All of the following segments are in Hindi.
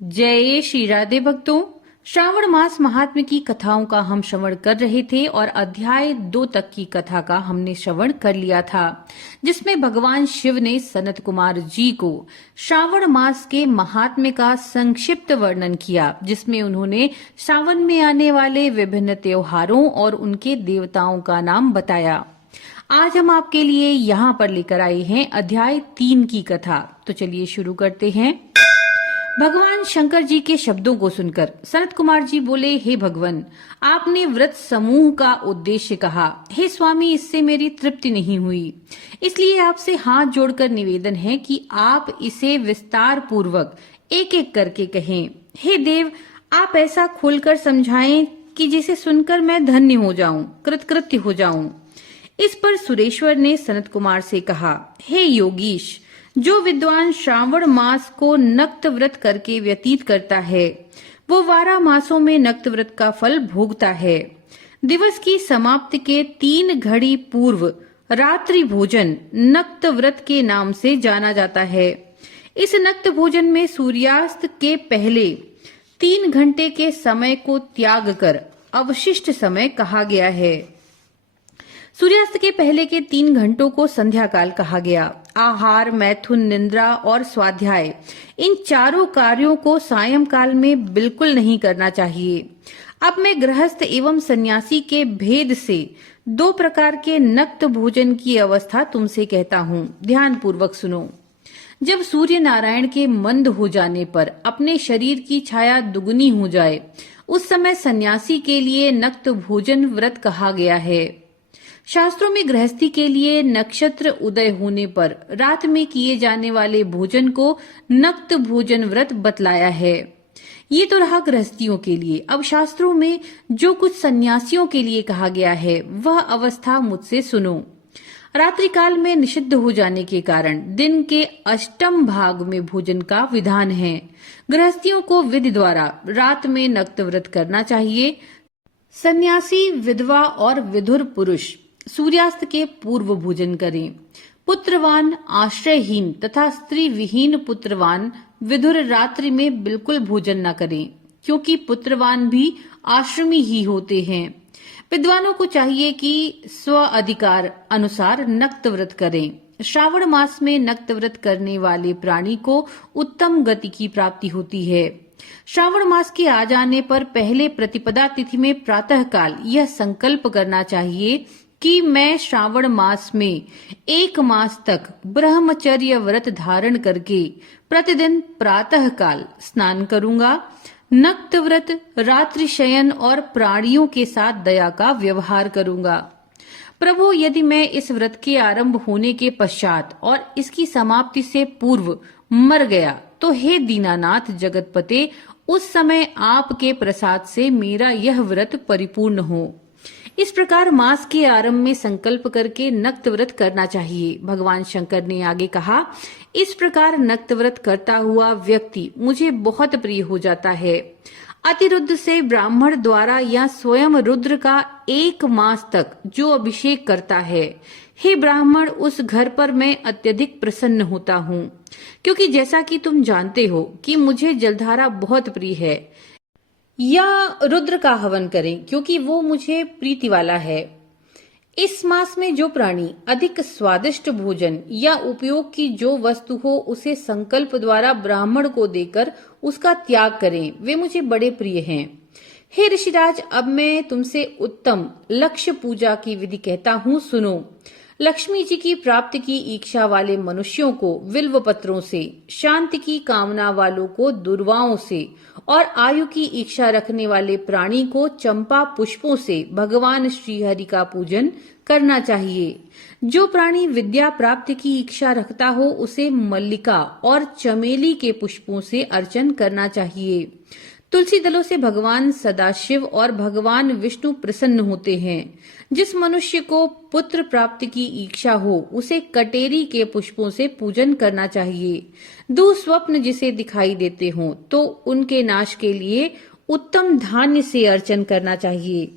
जय श्री राधे भक्तों। श्रावण मास महात्म्य की कथाओं का हम श्रवण कर रहे थे और अध्याय 2 तक की कथा का हमने श्रवण कर लिया था, जिसमें भगवान शिव ने सनत कुमार जी को श्रावण मास के महात्म्य का संक्षिप्त वर्णन किया, जिसमें उन्होंने श्रावण में आने वाले विभिन्न त्योहारों और उनके देवताओं का नाम बताया। आज हम आपके लिए यहाँ पर लेकर आए हैं अध्याय 3 की कथा। तो चलिए शुरू करते हैं। भगवान शंकर जी के शब्दों को सुनकर सनत कुमार जी बोले, हे भगवान, आपने व्रत समूह का उद्देश्य कहा। हे स्वामी, इससे मेरी तृप्ति नहीं हुई, इसलिए आपसे हाथ जोड़कर निवेदन है कि आप इसे विस्तार पूर्वक एक एक करके कहें। हे देव, आप ऐसा खोलकर समझाएं कि जिसे सुनकर मैं धन्य हो जाऊं, कृतकृत्य हो जाऊं। इस पर सुरेश्वर ने सनत कुमार से कहा, हे योगीश, जो विद्वान श्रावण मास को नक्त व्रत करके व्यतीत करता है, वो 12 मासों में नक्त व्रत का फल भोगता है। दिवस की समाप्ति के 3 घड़ी पूर्व रात्रि भोजन नक्त व्रत के नाम से जाना जाता है। इस नक्त भोजन में सूर्यास्त के पहले 3 घंटे के समय को त्याग कर अवशिष्ट समय कहा गया है। सूर्यास्त के पहले के 3 घंटों को संध्या काल कहा गया। आहार, मैथुन, निद्रा और स्वाध्याय, इन चारों कार्यों को सायंकाल में बिल्कुल नहीं करना चाहिए। अब मैं गृहस्थ एवं सन्यासी के भेद से 2 प्रकार के नक्त भोजन की अवस्था तुमसे कहता हूँ, ध्यान पूर्वक सुनो। जब सूर्य नारायण के मंद हो जाने पर अपने शरीर की छाया दुगुनी हो जाए, उस समय सन्यासी के लिए नक्त भोजन व्रत कहा गया है। शास्त्रों में गृहस्थी के लिए नक्षत्र उदय होने पर रात में किए जाने वाले भोजन को नक्त भोजन व्रत बतलाया है। ये तो रहा गृहस्थियों के लिए। अब शास्त्रों में जो कुछ सन्यासियों के लिए कहा गया है, वह अवस्था मुझसे सुनो। रात्रि काल में निषिद्ध हो जाने के कारण दिन के अष्टम भाग में भोजन का विधान है। गृहस्थियों को विधि द्वारा रात में नक्त व्रत करना चाहिए। सन्यासी, विधवा और विधुर पुरुष सूर्यास्त के पूर्व भोजन करें। पुत्रवान, आश्रयहीन तथा स्त्री विहीन पुत्रवान विधुर रात्रि में बिल्कुल भोजन न करें, क्योंकि पुत्रवान भी आश्रमी ही होते हैं। विद्वानों को चाहिए कि स्व अधिकार अनुसार नक्त व्रत करें। श्रावण मास में नक्त व्रत करने वाले प्राणी को उत्तम गति की प्राप्ति होती है। श्रावण मास के आ जाने पर पहले प्रतिपदा तिथि में प्रातः काल यह संकल्प करना चाहिए कि मैं श्रावण मास में 1 मास तक ब्रह्मचर्य व्रत धारण करके प्रतिदिन प्रातः काल स्नान करूंगा, नक्त व्रत, रात्रि शयन और प्राणियों के साथ दया का व्यवहार करूंगा। प्रभु, यदि मैं इस व्रत के आरंभ होने के पश्चात और इसकी समाप्ति से पूर्व मर गया, तो हे दीनानाथ जगतपते, उस समय आपके प्रसाद से मेरा यह व्रत परिपूर्ण हो। इस प्रकार मास के आरंभ में संकल्प करके नक्त व्रत करना चाहिए। भगवान शंकर ने आगे कहा, इस प्रकार नक्त व्रत करता हुआ व्यक्ति मुझे बहुत प्रिय हो जाता है। अतिरुद्र से ब्राह्मण द्वारा या स्वयं रुद्र का 1 मास तक जो अभिषेक करता है, हे ब्राह्मण, उस घर पर मैं अत्यधिक प्रसन्न होता हूँ, क्योंकि जैसा कि तुम जानते हो कि मुझे जलधारा बहुत प्रिय है। या रुद्र का हवन करें, क्योंकि वो मुझे प्रीति वाला है। इस मास में जो प्राणी अधिक स्वादिष्ट भोजन या उपयोग की जो वस्तु हो, उसे संकल्प द्वारा ब्राह्मण को देकर उसका त्याग करें, वे मुझे बड़े प्रिय हैं। हे ऋषिराज, अब मैं तुमसे उत्तम लक्ष्य पूजा की विधि कहता हूँ, सुनो। लक्ष्मी जी की प्राप्ति की इच्छा वाले मनुष्यों को बिल्व पत्रों से, शांति की कामना वालों को दुर्वाओं से और आयु की इच्छा रखने वाले प्राणी को चंपा पुष्पों से भगवान श्री हरि का पूजन करना चाहिए। जो प्राणी विद्या प्राप्ति की इच्छा रखता हो, उसे मल्लिका और चमेली के पुष्पों से अर्चन करना चाहिए। तुलसी दलों से भगवान सदाशिव और भगवान विष्णु प्रसन्न होते हैं। जिस मनुष्य को पुत्र प्राप्ति की इच्छा हो, उसे कटेरी के पुष्पों से पूजन करना चाहिए। दुःस्वप्न जिसे दिखाई देते हों, तो उनके नाश के लिए उत्तम धान्य से अर्चन करना चाहिए।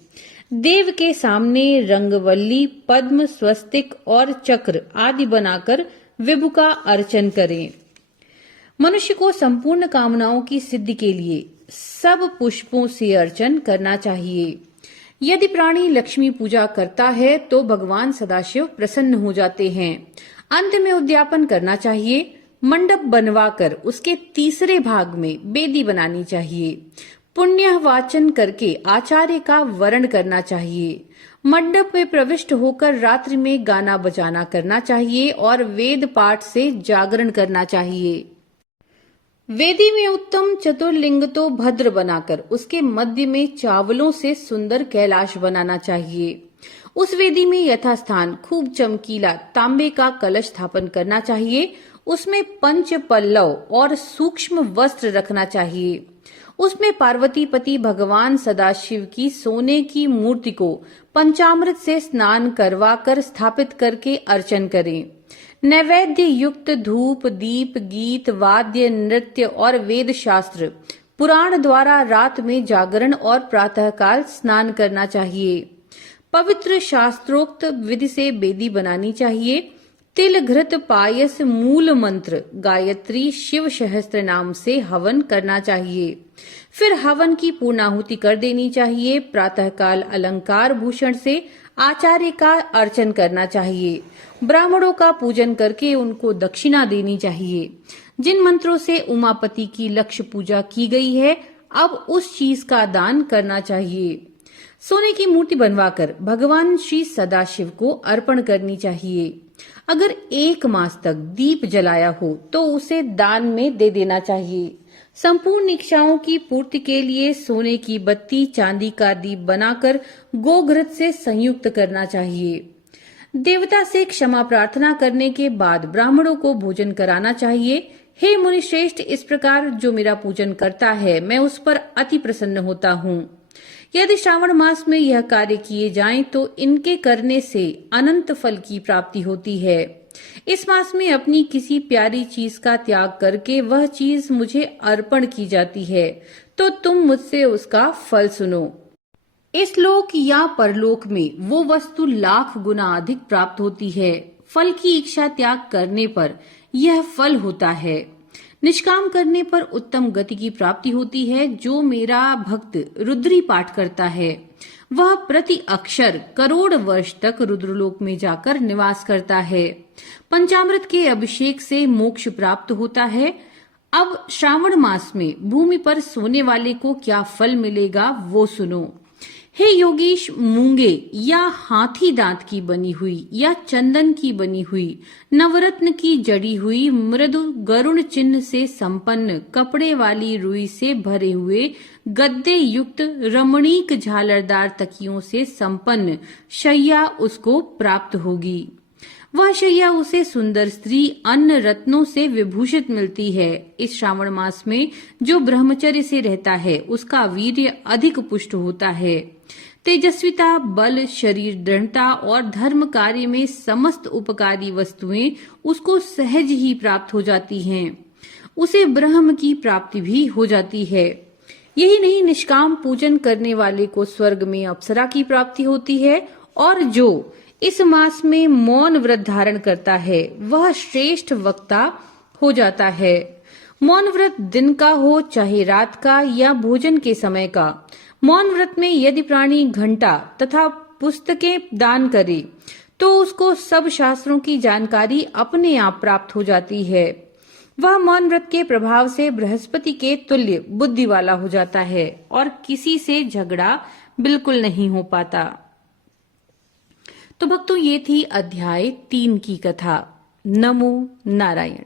देव के सामने रंगवल्ली, पद्म, स्वस्तिक और चक्र आदि बनाकर विभु का अर्चन करें। मनुष्य को संपूर्ण कामनाओं की सिद्धि के लिए सब पुष्पों से अर्चन करना चाहिए। यदि प्राणी लक्ष्मी पूजा करता है तो भगवान सदाशिव प्रसन्न हो जाते हैं। अंत में उद्यापन करना चाहिए। मंडप बनवाकर उसके तीसरे भाग में बेदी बनानी चाहिए। पुण्य वाचन करके आचार्य का वरण करना चाहिए। मंडप में प्रविष्ट होकर रात्रि में गाना बजाना करना चाहिए और वेद पाठ से जागरण करना चाहिए। वेदी में उत्तम चतुर्लिंग तो भद्र बनाकर उसके मध्य में चावलों से सुंदर कैलाश बनाना चाहिए। उस वेदी में यथास्थान खूब चमकीला तांबे का कलश स्थापन करना चाहिए। उसमें पंच पल्लव और सूक्ष्म वस्त्र रखना चाहिए। उसमें पार्वती पति भगवान सदाशिव की सोने की मूर्ति को पंचामृत से स्नान करवाकर स्थापित करके अर्चन करें। नैवेद्य युक्त धूप दीप गीत वाद्य नृत्य और वेद शास्त्र पुराण द्वारा रात में जागरण और प्रातःकाल स्नान करना चाहिए। पवित्र शास्त्रोक्त विधि से बेदी बनानी चाहिए। तिल घृत पायस मूल मंत्र गायत्री शिव सहस्त्र नाम से हवन करना चाहिए। फिर हवन की पूर्णाहुति कर देनी चाहिए। प्रातःकाल अलंकार भूषण से आचार्य का अर्चन करना चाहिए। ब्राह्मणों का पूजन करके उनको दक्षिणा देनी चाहिए। जिन मंत्रों से उमापति की लक्ष्य पूजा की गई है, अब उस चीज का दान करना चाहिए। सोने की मूर्ति बनवाकर भगवान श्री सदाशिव को अर्पण करनी चाहिए। अगर 1 मास तक दीप जलाया हो तो उसे दान में दे देना चाहिए। संपूर्ण इच्छाओं की पूर्ति के लिए सोने की बत्ती चांदी का दीप बनाकर गोघृत से संयुक्त करना चाहिए। देवता से क्षमा प्रार्थना करने के बाद ब्राह्मणों को भोजन कराना चाहिए। हे मुनि श्रेष्ठ, इस प्रकार जो मेरा पूजन करता है मैं उस पर अति प्रसन्न होता हूँ। यदि श्रावण मास में यह कार्य किए जाएं तो इनके करने से अनंत फल की प्राप्ति होती है। इस मास में अपनी किसी प्यारी चीज का त्याग करके वह चीज मुझे अर्पण की जाती है तो तुम मुझसे उसका फल सुनो। इस लोक या परलोक में वो वस्तु लाख गुना अधिक प्राप्त होती है। फल की इच्छा त्याग करने पर यह फल होता है। निष्काम करने पर उत्तम गति की प्राप्ति होती है। जो मेरा भक्त रुद्री पाठ करता है वह प्रति अक्षर करोड़ वर्ष तक रुद्रलोक में जाकर निवास करता है। पंचामृत के अभिषेक से मोक्ष प्राप्त होता है। अब श्रावण मास में भूमि पर सोने वाले को क्या फल मिलेगा वो सुनो। हे योगीश, मूंगे या हाथी दांत की बनी हुई या चंदन की बनी हुई नवरत्न की जड़ी हुई मृदु गरुण चिन्ह से संपन्न कपड़े वाली रुई से भरे हुए गद्दे युक्त रमणीक झालरदार तकियों से संपन्न शैया उसको प्राप्त होगी। वह शैया उसे सुंदर स्त्री अन्न रत्नों से विभूषित मिलती है। इस श्रावण मास में जो ब्रह्मचर्य से रहता है उसका वीर्य अधिक पुष्ट होता है। तेजस्विता, बल, शरीर दृढ़ता और धर्म कार्य में समस्त उपकारी वस्तुएं उसको सहज ही प्राप्त हो जाती हैं। उसे ब्रह्म की प्राप्ति भी हो जाती है। यही नहीं, निष्काम पूजन करने वाले को स्वर्ग में अप्सरा की प्राप्ति होती है। और जो इस मास में मौन व्रत धारण करता है वह श्रेष्ठ वक्ता हो जाता है। मौन व्रत दिन का हो चाहे रात का या भोजन के समय का। मौन व्रत में यदि प्राणी घंटा तथा पुस्तकें दान करे तो उसको सब शास्त्रों की जानकारी अपने आप प्राप्त हो जाती है। वह मौन व्रत के प्रभाव से बृहस्पति के तुल्य बुद्धि वाला हो जाता है और किसी से झगड़ा बिल्कुल नहीं हो पाता। तो भक्तों, ये थी अध्याय 3 की कथा। नमो नारायण।